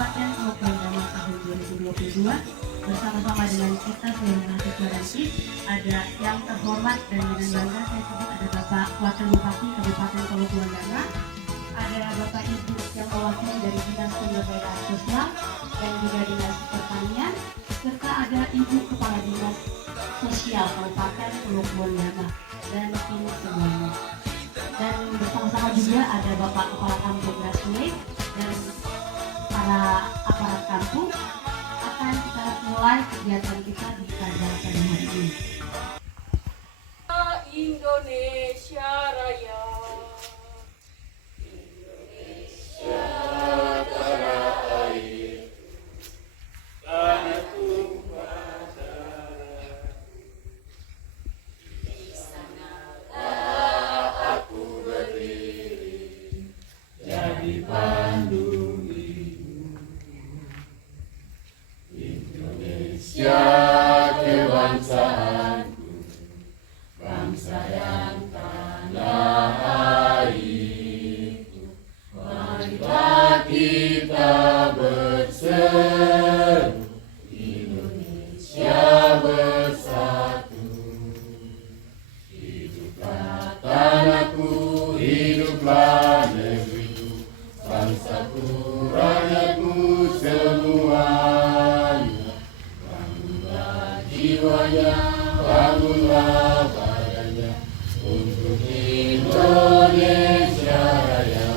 Kabupaten Teluk Bendama tahun 2022. Bersama-sama dengan kita seluruh mahasiswa dan IS, ada yang terhormat dan dengan bangga saya sebut ada Bapak Wakil Bupati Kabupaten Teluk Bendama, ada Bapak Ibu yang mewakili dari Dinas Pemberdayaan Sosial dan juga Dinas Pertanian, serta ada Ibu Kepala Dinas Sosial Kabupaten Teluk Bendama dan tim semuanya. Dan bersama-sama juga ada Bapak Kepala Kampung Rasmi dan para aparat kampung. Akan kita mulai kegiatan kita di pada hari ini. Indonesia Raya. Indonesia tanah air, tanah tumpah darah. Di sanalah aku berdiri, jadi pandu. Indonesia kebangsaanku, bangsa yang tanah airku. Marilah kita berseru, Indonesia bersatu. Hiduplah tanahku, hiduplah negeriku, bangsaku, rakyatku semuanya. Bangunlah jiwanya, bangunlah badannya untuk Indonesia Raya.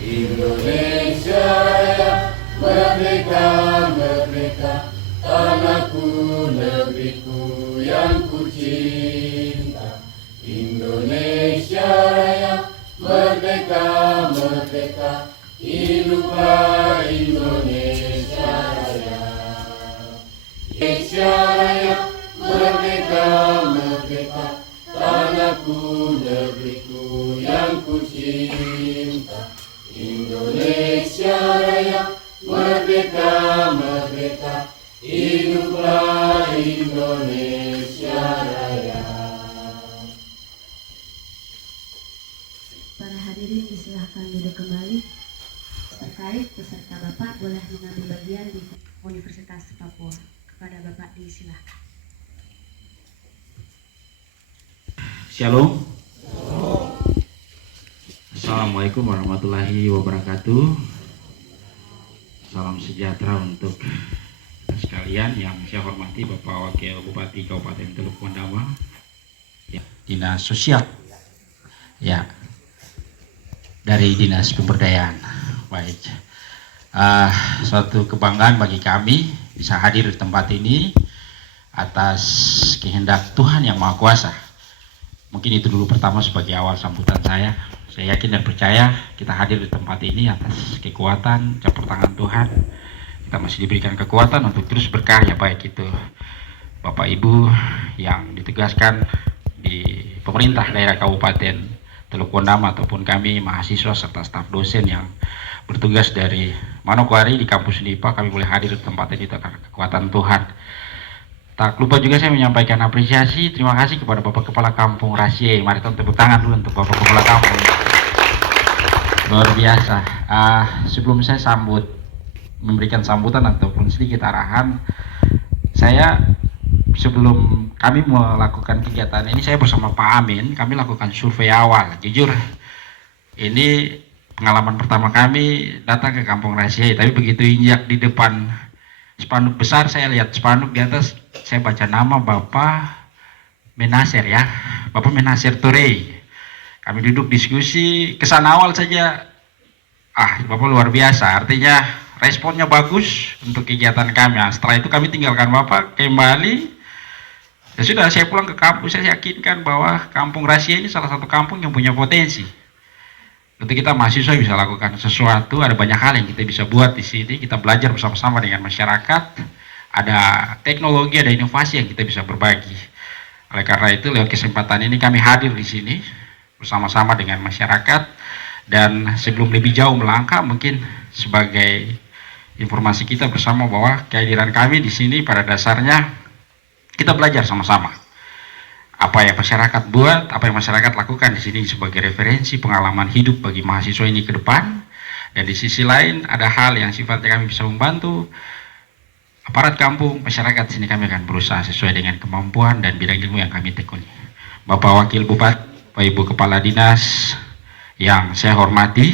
Indonesia Raya, merdeka, merdeka, tanahku, negeriku yang ku cinta. Indonesia Raya, merdeka, merdeka, hiduplah Indonesia Raya. Indonesia Raya, merdeka, merdeka, tanahku, negeriku yang ku cinta. Indonesia Raya, merdeka, merdeka, hiduplah Indonesia Raya. Para hadirin disilahkan duduk kembali. Terkait peserta Bapak boleh mengambil bagian di Universitas Papua. Kepada Bapak disilahkan. Shalom. Assalamualaikum warahmatullahi wabarakatuh. Salam sejahtera untuk kita sekalian yang saya hormati Bapak Wakil Bupati Kabupaten Teluk Bendama, Dinas Sosial, ya, dari Dinas Pemberdayaan. Baik, suatu kebanggaan bagi kami bisa hadir di tempat ini atas kehendak Tuhan yang Maha Kuasa. Mungkin itu dulu pertama sebagai awal sambutan saya. Saya yakin dan percaya kita hadir di tempat ini atas kekuatan campur tangan Tuhan. Kita masih diberikan kekuatan untuk terus berkarya, baik itu Bapak Ibu yang ditugaskan di pemerintah daerah Kabupaten Teluk Bendama ataupun kami mahasiswa serta staf dosen yang bertugas dari Manokwari di kampus Unipa. Kami boleh hadir di tempat ini karena kekuatan Tuhan. Tak lupa juga saya menyampaikan apresiasi, terima kasih kepada Bapak Kepala Kampung Rasye. Mari kita tepuk tangan dulu untuk Bapak Kepala Kampung. Luar biasa. Sebelum saya memberikan sambutan ataupun sedikit arahan, saya sebelum kami melakukan kegiatan ini, saya bersama Pak Amin, kami lakukan survei awal. Jujur, ini pengalaman pertama kami datang ke Kampung Rasye, tapi begitu injak di depan spanduk besar, saya lihat spanduk di atas, saya baca nama Bapak Menasir, ya, Bapak Menasir Touré. Kami duduk diskusi, kesan awal saja, Bapak luar biasa, artinya responnya bagus untuk kegiatan kami. Setelah itu kami tinggalkan Bapak kembali. Ya sudah, saya pulang ke kampus, saya yakinkan bahwa Kampung Rasye ini salah satu kampung yang punya potensi. Untuk kita mahasiswa bisa lakukan sesuatu, ada banyak hal yang kita bisa buat di sini. Kita belajar bersama-sama dengan masyarakat, ada teknologi, ada inovasi yang kita bisa berbagi. Oleh karena itu, lewat kesempatan ini kami hadir di sini bersama-sama dengan masyarakat. Dan sebelum lebih jauh melangkah, mungkin sebagai informasi kita bersama bahwa kehadiran kami di sini pada dasarnya kita belajar sama-sama. Apa yang masyarakat buat, apa yang masyarakat lakukan di sini sebagai referensi pengalaman hidup bagi mahasiswa ini ke depan. Dan di sisi lain ada hal yang sifatnya kami bisa membantu aparat kampung, masyarakat sini kami akan berusaha sesuai dengan kemampuan dan bidang ilmu yang kami tekuni. Bapak Wakil Bupati, Bapak Ibu Kepala Dinas yang saya hormati,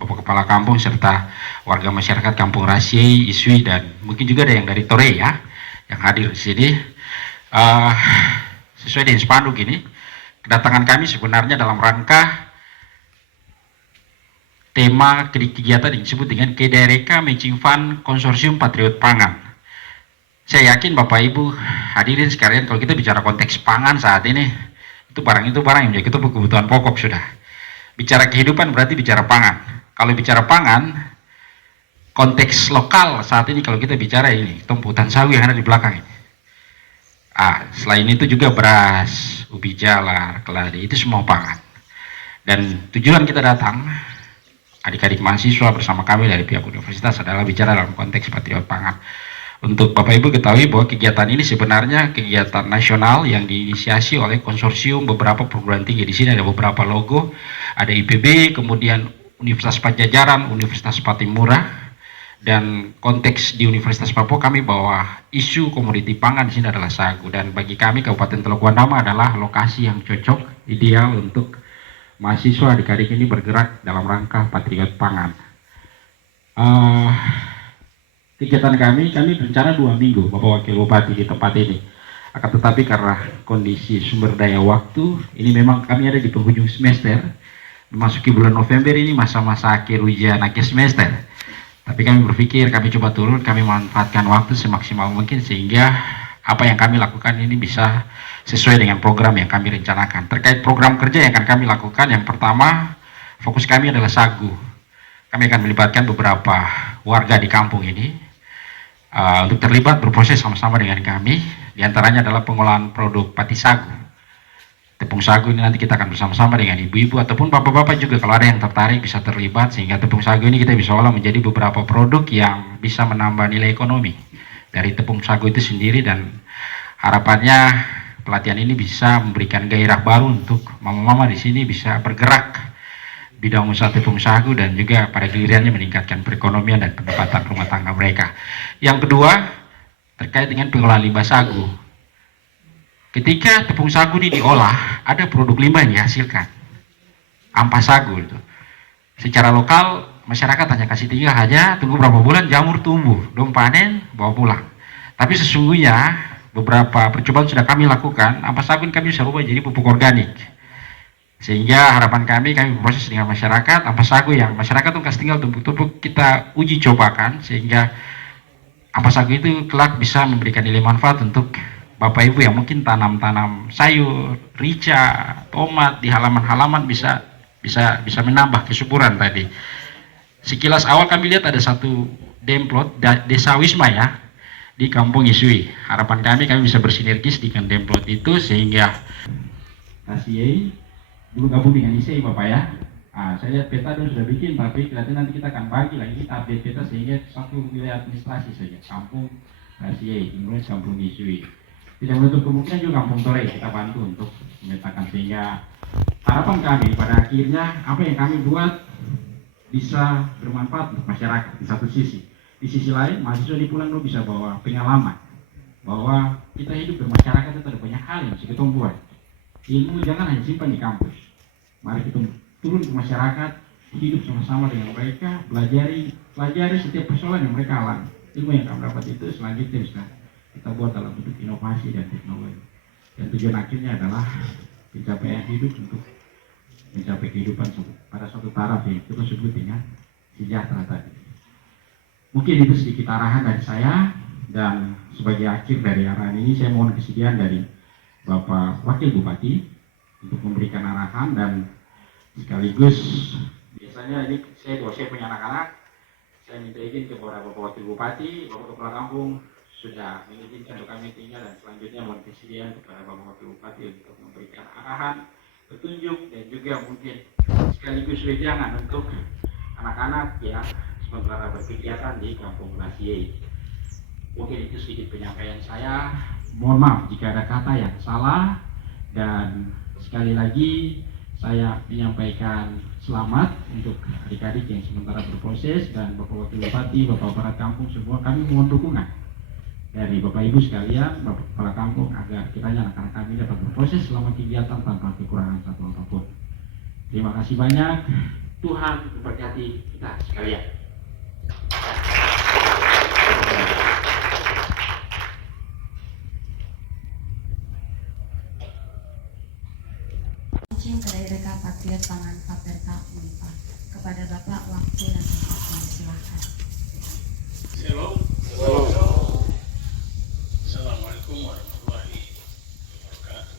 Bapak Kepala Kampung serta warga masyarakat Kampung Rasiei, Isui, dan mungkin juga ada yang dari Tore ya yang hadir di sini. Sesuai dengan spanduk ini, kedatangan kami sebenarnya dalam rangka tema kegiatan yang disebut dengan KDRK Matching Fund Konsorsium Patriot Pangan. Saya yakin Bapak Ibu hadirin sekalian, kalau kita bicara konteks pangan saat ini, itu barang yang menjadi kebutuhan pokok sudah. Bicara kehidupan berarti bicara pangan. Kalau bicara pangan, konteks lokal saat ini kalau kita bicara ini, tumputan sawi yang ada di belakang ini. Selain itu juga beras, ubi jalar, keladi, itu semua pangan. Dan tujuan kita datang, adik-adik mahasiswa bersama kami dari pihak universitas adalah bicara dalam konteks patriot pangan. Untuk Bapak Ibu ketahui bahwa kegiatan ini sebenarnya kegiatan nasional yang diinisiasi oleh konsorsium beberapa perguruan tinggi. Di sini ada beberapa logo, ada IPB, kemudian Universitas Pajajaran, Universitas Patimura. Dan konteks di Universitas Papua kami bahwa isu komoditi pangan di sini adalah sagu, dan bagi kami Kabupaten Teluk Guandama adalah lokasi yang cocok, ideal untuk mahasiswa adik-adik ini bergerak dalam rangka patriot pangan. Kegiatan kami berencana 2 minggu Bapak Wakil Bupati di tempat ini. Akan tetapi karena kondisi sumber daya waktu, ini memang kami ada di penghujung semester, memasuki bulan November ini masa-masa akhir ujian akhir semester. Tapi kami berpikir, kami coba turun, kami memanfaatkan waktu semaksimal mungkin sehingga apa yang kami lakukan ini bisa sesuai dengan program yang kami rencanakan. Terkait program kerja yang akan kami lakukan, yang pertama, fokus kami adalah sagu. Kami akan melibatkan beberapa warga di kampung ini untuk terlibat berproses sama-sama dengan kami. Di antaranya adalah pengolahan produk pati sagu. Tepung sagu ini nanti kita akan bersama-sama dengan ibu-ibu ataupun bapak-bapak juga kalau ada yang tertarik bisa terlibat, sehingga tepung sagu ini kita bisa olah menjadi beberapa produk yang bisa menambah nilai ekonomi dari tepung sagu itu sendiri. Dan harapannya pelatihan ini bisa memberikan gairah baru untuk mama-mama di sini bisa bergerak bidang usaha tepung sagu dan juga pada gilirannya meningkatkan perekonomian dan pendapatan rumah tangga mereka. Yang kedua, terkait dengan pengolahan limbah sagu. Ketika tepung sagu ini diolah, ada produk limbah yang dihasilkan, ampas sagu itu. Secara lokal, masyarakat hanya kasih tinggal aja, tunggu berapa bulan jamur tumbuh, belum panen, bawa pulang. Tapi sesungguhnya beberapa percobaan sudah kami lakukan, ampas sagu ini kami bisa ubah jadi pupuk organik. Sehingga harapan kami berproses dengan masyarakat, ampas sagu yang masyarakat tuh kasih tinggal tumpuk-tumpuk, kita uji cobakan sehingga ampas sagu itu kelak bisa memberikan nilai manfaat untuk Bapak Ibu yang mungkin tanam sayur, rica, tomat di halaman-halaman bisa menambah kesuburan tadi. Sekilas awal kami lihat ada satu demplot Desa Wisma ya di Kampung Isui. Harapan kami bisa bersinergis dengan demplot itu sehingga Rasiei dulu gabung dengan ISEI Bapak ya. Saya lihat peta dan sudah bikin, tapi kelihatannya nanti kita akan bagi lagi, kita update peta sehingga satu wilayah administrasi saja, Kampung Rasiei, kemudian Kampung Isui. Tidak menutup kemungkinan juga Kampung Tore kita bantu untuk memetakan, sehingga harapan kami pada akhirnya apa yang kami buat bisa bermanfaat untuk masyarakat di satu sisi. Di sisi lain mahasiswa di pulang lo bisa bawa pengalaman bahwa kita hidup bermasyarakat itu ada banyak hal yang bisa kita buat. Ilmu jangan hanya simpan di kampus. Mari kita turun ke masyarakat, hidup sama-sama dengan mereka, pelajari setiap persoalan yang mereka alami. Ilmu yang kami dapat itu selanjutnya bisa kita buat dalam bentuk inovasi dan teknologi. Dan tujuan akhirnya adalah pencapaian hidup untuk mencapai kehidupan pada suatu taraf yang kita sebut dengan sejahtera tadi. Mungkin itu sedikit arahan dari saya, dan sebagai akhir dari arahan ini saya mohon kesediaan dari Bapak Wakil Bupati untuk memberikan arahan, dan sekaligus biasanya ini saya punya anak-anak, saya minta izin kepada Bapak Wakil Bupati, Bapak Kepala Kampung sudah mengizinkan untuk kami tinggal, dan selanjutnya mohon kesediaan kepada Bapak Wakil Bupati untuk memberikan arahan, petunjuk, dan juga mungkin sekaligus wejangan untuk anak-anak yang sementara berkegiatan di Kampung Rasiei. Mungkin itu sedikit penyampaian saya. Mohon maaf jika ada kata yang salah, dan sekali lagi saya menyampaikan selamat untuk adik-adik yang sementara berproses, dan Bapak Wakil Bupati, Bapak Kepala Kampung semua. Kami mohon dukungan dari Bapak Ibu sekalian, Bapak Kepala Kampung, agar kiranya anak-anak kami dapat berproses selama kegiatan tanpa kekurangan satu apapun. Terima kasih banyak. Tuhan memberkati kita sekalian. Izin dari Reka Patriot Pangan Paperta Unipa kepada Bapak Waktu dan Bapak, silakan. Shalom. Assalamualaikum warahmatullahi wabarakatuh.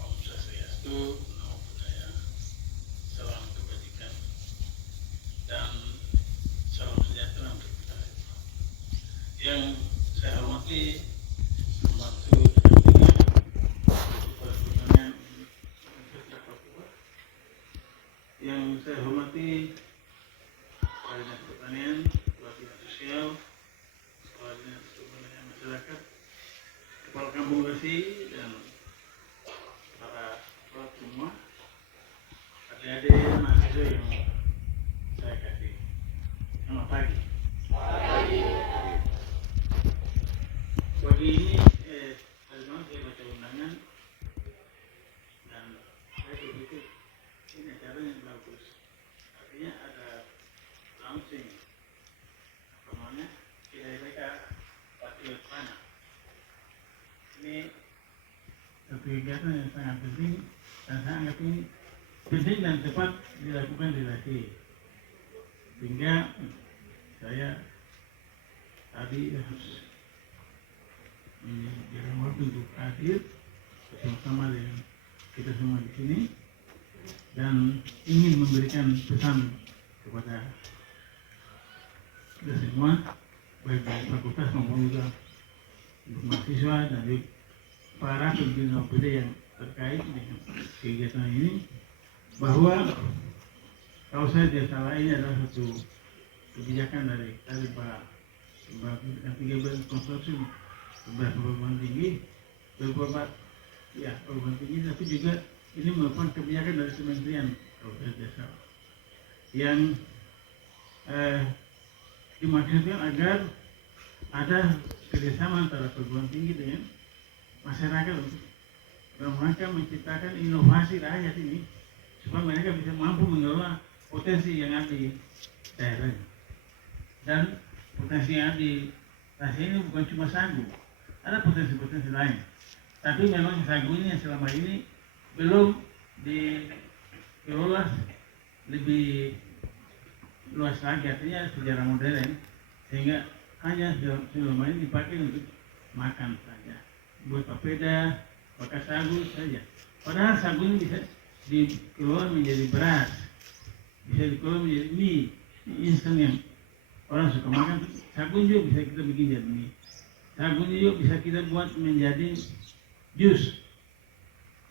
Om Swastiastu, Namo Buddhaya, salam kebajikan dan salam sejahtera untuk kita. Yang saya hormati Pembantu Pendampingan Pertanian Universitas Papua, yang saya hormati Kepala Dinas Pertanian, Kepala Dinas Sosial, Kepala Dinas Pemberdayaan Masyarakat, Kepala Kampung Besi, dan para perawat semua, adik-adik mahasiswa yang saya kasih. Selamat pagi. Pagi ini tadi malam saya baca undangan dan saya berpikir ini acara yang bagus. Artinya ada launching apa namanya kira-kira Patriot Pangan. Ini satu kegiatan yang sangat penting dan saya anggap ini penting dan cepat dilakukan di Laki. Sehingga saya tadi harus menjadikan waktu untuk hadir bersama dengan kita semua di sini dan ingin memberikan pesan kepada kita semua, baik dari fakultas maupun juga untuk mahasiswa dan juga para pimpinan OPD yang terkait dengan kegiatan ini, bahwa kalau saya tidak salah ini adalah satu kebijakan dari Pak 13 konsorsium beberapa perguruan tinggi, perguruan tinggi, tapi juga ini merupakan kebijakan dari kementerian kalau saya tidak salah, yang dimaksudkan agar ada kerjasama antara perguruan tinggi dengan masyarakat untuk dalam rangka menciptakan inovasi rakyat ini supaya mereka bisa mampu mengelola potensi yang ada di daerahnya. Dan potensi yang ada di Tasya ini bukan cuma sagu, ada potensi-potensi lain. Tapi memang sagu ini yang selama ini belum dikelola lebih luas lagi, artinya secara modern, sehingga hanya selama ini dipakai untuk makan saja, buat papeda, pakai sagu saja. Padahal sagu ini bisa dikelola menjadi beras, bisa dikelola menjadi mie instan yang orang suka makan. Sagu juga bisa kita bikin jadi mie. Sagu juga bisa kita buat menjadi jus.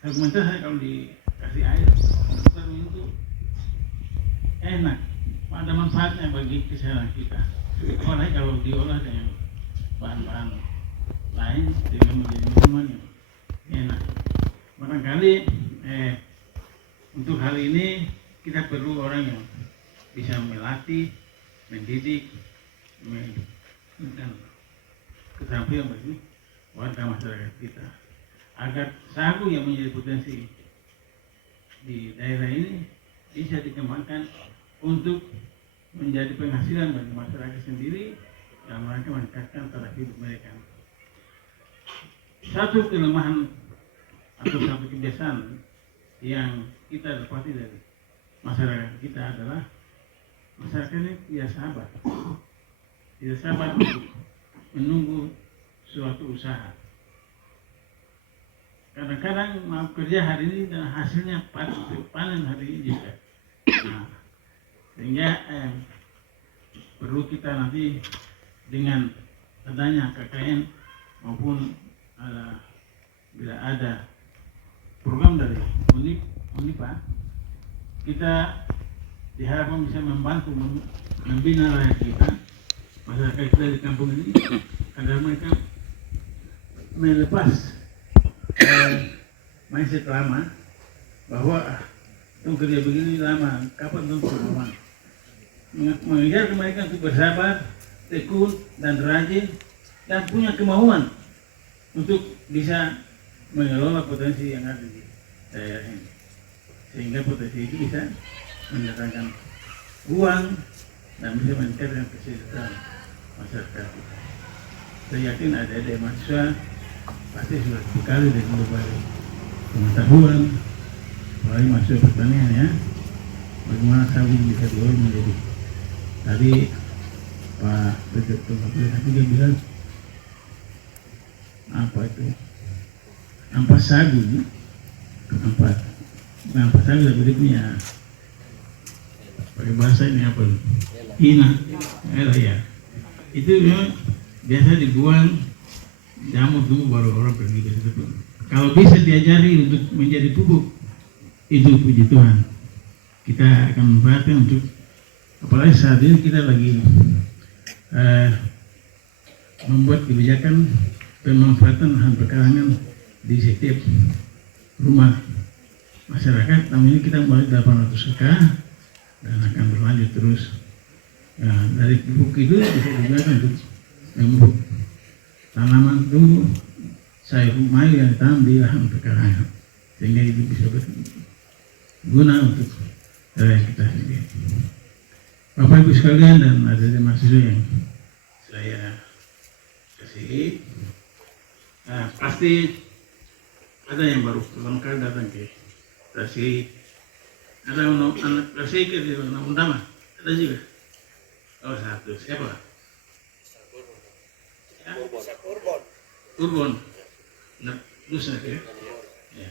Sagu mentah kalau dikasih air, sagu itu enak, ada manfaatnya bagi kesehatan kita. Apalagi kalau diolah dengan bahan-bahan lain sehingga menjadi minuman yang enak. Barangkali untuk hal ini kita perlu orang yang bisa melatih, mendidik, dan keterampilan bagi warga masyarakat kita, agar sagu yang menjadi potensi di daerah ini bisa dikembangkan untuk menjadi penghasilan bagi masyarakat sendiri dalam rangka meningkatkan taraf hidup mereka. Satu kelemahan atau satu kebiasaan yang kita dapati dari masyarakat kita adalah masyarakat ini tidak sabar untuk menunggu suatu usaha. Kadang-kadang mau kerja hari ini dan hasilnya panen hari ini juga. Nah, sehingga perlu kita nanti dengan adanya KKN maupun bila ada program dari Unipa, kita diharapkan bisa membantu membina rakyat kita, masyarakat kita di kampung ini, agar mereka melepas mindset lama bahwa tong kerja begini lama, kapan tong kemauan? Mengajar mereka untuk bersabar, tekun dan rajin dan punya kemauan untuk bisa mengelola potensi yang ada di daerah ini, sehingga potensi itu bisa mendatangkan uang dan bisa meningkatkan kesejahteraan masyarakat. Saya yakin ada mahasiswa pasti sudah dibekali dengan berbagai pengetahuan, apalagi mahasiswa pertanian ya, bagaimana sagu bisa diolah menjadi. Tadi Pak Direktur tadi dia bilang apa itu ampas sagu, ampas sagu lebih punya pakai bahasa ini apa? Ina, ya. Itu memang biasa dibuang jamur dulu baru orang pergi ke situ. Kalau bisa diajari untuk menjadi pupuk, itu puji Tuhan. Kita akan manfaatkan untuk, apalagi saat ini kita lagi membuat kebijakan pemanfaatan lahan perkarangan di setiap rumah masyarakat. Tahun ini kita mulai 800 hektar dan akan berlanjut terus. Nah, dari pupuk itu bisa digunakan untuk memupuk tanaman tumbuh sayur mayu yang ditanam di lahan perkarangan, sehingga itu bisa berguna untuk daerah kita sendiri. Bapak Ibu sekalian dan ada mahasiswa yang saya kasihi, pasti ada yang baru pertama kali datang ke Tasik. Ada anak Tasik di Utama, ada juga. Oh satu, siapa? Urbon. Nah, Nusa ya. Ya.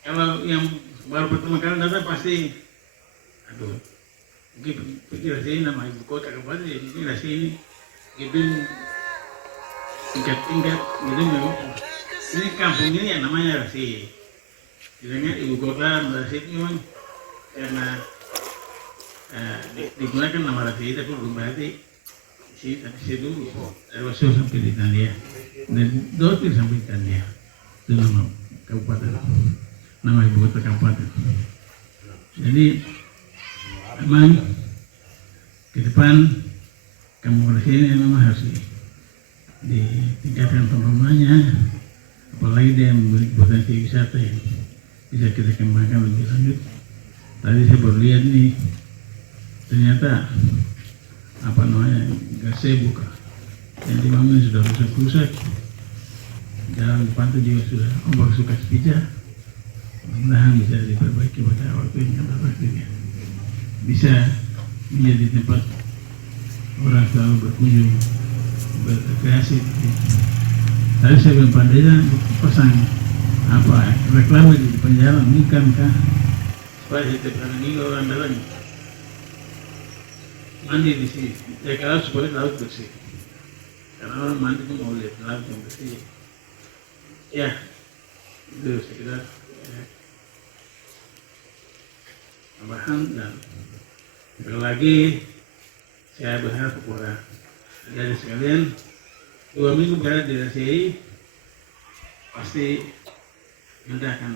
Kalau yang baru pertama kali datang pasti, aduh, mungkin pikir sini nama ibu kota kabupaten ini lah sini gedung tingkat gedung memang ini kampung ini yang namanya Rasi. Bilangnya ibu kota Rasi itu memang karena digunakan nama Rasi tapi belum berarti situ dari Wasur sampai di Tandia dan Dotir sampai di Tandia itu nama kabupaten, nama ibu kota kabupaten. Jadi memang ke depan kampung Rasi ini memang harus ditingkatkan pembangunannya, apalagi dia memiliki potensi wisata yang bisa kita kembangkan lebih lanjut. Tadi saya baru lihat nih, ternyata apa namanya gazebo yang dibangun sudah rusak, jalan depan itu juga sudah ombak suka sepijak. Mudah-mudahan bisa diperbaiki pada waktu yang akan datang, bisa menjadi tempat orang selalu berkunjung, berrekreasi. Tadi saya bilang pandainya pasang apa reklame di depan jalan, ikan kah, supaya setiap hari minggu orang datang mandi di sini. Ya kalau supaya laut bersih, karena orang mandi itu mau lihat laut yang bersih. Ya, itu saya kira tambahan. Dan sekali lagi saya berharap kepada adik sekalian, 2 minggu berada di RCI pasti Anda akan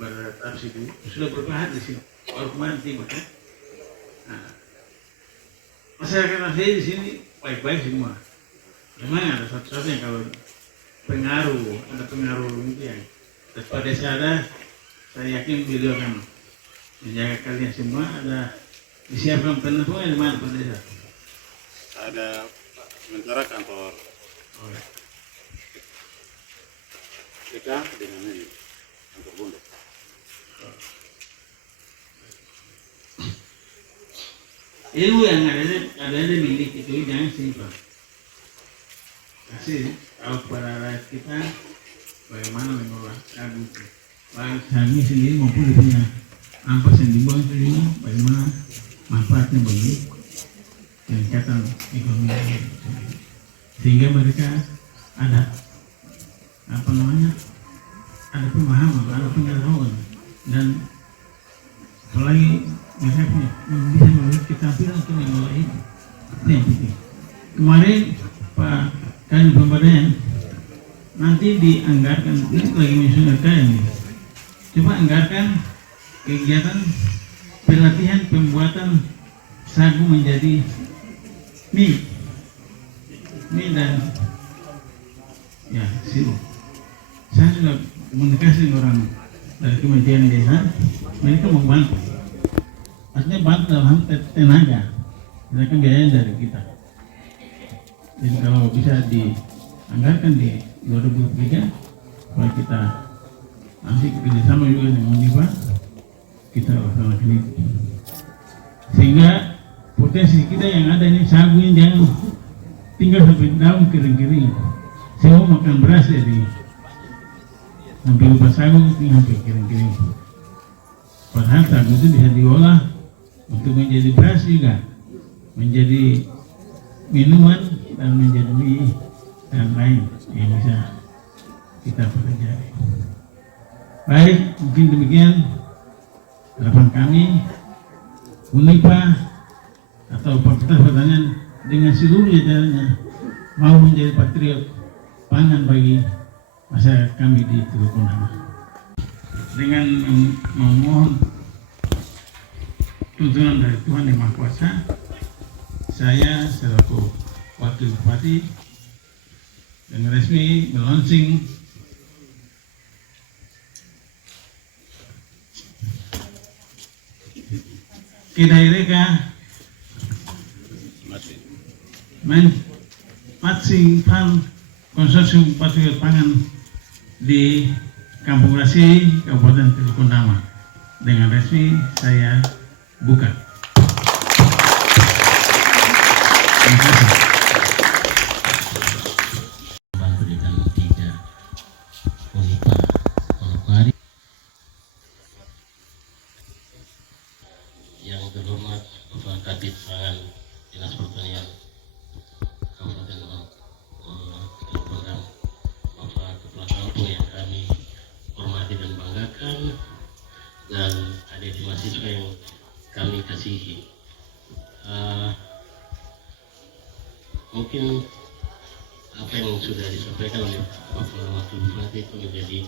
beradaptasi dulu. Sudah berbahan di sini, baru kemarin tiba kan. Nah, masyarakat RCI di sini baik-baik semua. Memang ada satu-satunya kalau ada pengaruh itu yang pada saya yakin beliau akan menjaga kalian semua. Ada disiapkan penampungan di mana Pak Desa? Ada sementara kantor kita dengan ini kantor Bundok. Ilmu yang ada milik itu jangan simpan. Kasih tahu kepada rakyat kita bagaimana mengolah sagu itu. Baik sagu sendiri maupun punya ampas yang dibuang itu bagaimana manfaatnya bagi peningkatan ekonomi, sehingga mereka ada ada pemahaman, ada pengetahuan, dan apalagi mereka bisa memiliki keterampilan untuk mengolah itu. Itu yang penting. Kemarin Pak Kadin Pemberdayaan nanti dianggarkan, ini lagi menyusun RKM nih. Coba anggarkan kegiatan pelatihan pembuatan sagu menjadi mie dan ya sirup. Saya sudah komunikasi dengan orang dari Kementerian Desa, mereka mau bantu. Artinya bantu dalam hal tenaga, mereka biayanya dari kita. Jadi kalau bisa dianggarkan di 2023, supaya kita nanti kerjasama juga dengan Unipa, kita laksanakan itu. Sehingga potensi kita yang ada ini sagu ini jangan tinggal sampai daun kering-kering. Saya mau makan beras jadi hampir lupa sagu tinggal sampai kering-kering. Padahal sagu itu bisa diolah untuk menjadi beras juga, menjadi minuman dan menjadi mie dan lain yang bisa kita pelajari. Baik, mungkin demikian harapan kami. Unipa atau Fakultas Pertanian dengan seluruh jajarannya mau menjadi patriot pangan bagi masyarakat kami di Teluk Bondama. Dengan memohon tuntunan dari Tuhan Yang Maha Kuasa, saya selaku Wakil Bupati dengan resmi melaunching Kidaireka Matching Fund Konsorsium Patriot Pangan di Kampung Rasi, Kabupaten Teluk Bondama. Dengan resmi saya buka. Terima kasih. Bantu dengan 3 Unipa Manokwari. Yang terhormat Bapak Kadit Pangan Dinas Pertanian Kabupaten Teluk Bondama, Bapak Kepala Kampung yang kami hormati dan banggakan, dan adik mahasiswa yang kami kasihi. Mungkin apa yang sudah disampaikan oleh Bapak Wakil Bupati itu menjadi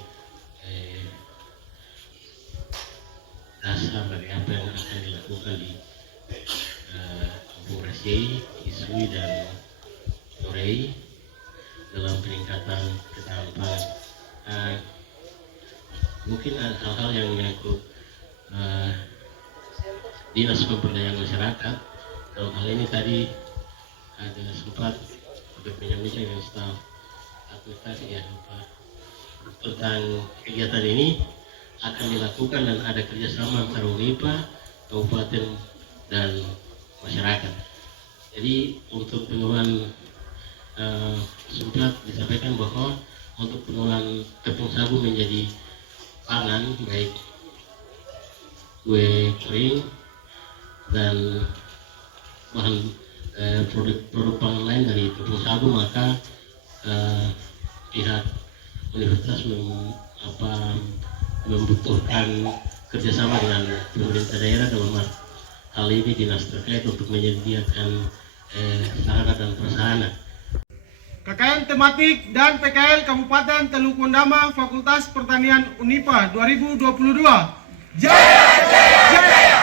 dasar dari apa yang akan dilakukan di Kampung Rasi, Isui dan Torei dalam peningkatan ketahanan pangan. Mungkin hal-hal yang menyangkut dinas pemberdayaan masyarakat. Dalam hal ini tadi ada sempat berbincang dengan staf aplikasi ya Pak, tentang kegiatan ini akan dilakukan dan ada kerjasama antara Unipa, kabupaten dan masyarakat. Jadi untuk penurunan sempat disampaikan bahwa untuk penurunan tepung sagu menjadi pangan baik kue kering dan bahan produk pangan lain dari tepung sagu, maka pihak universitas membutuhkan kerjasama dengan pemerintah daerah dalam hal ini dinas terkait untuk menyediakan sarana dan prasarana. KKN Tematik dan PKL Kabupaten Teluk Bondama Fakultas Pertanian Unipa 2022. Jaya, jaya, jaya!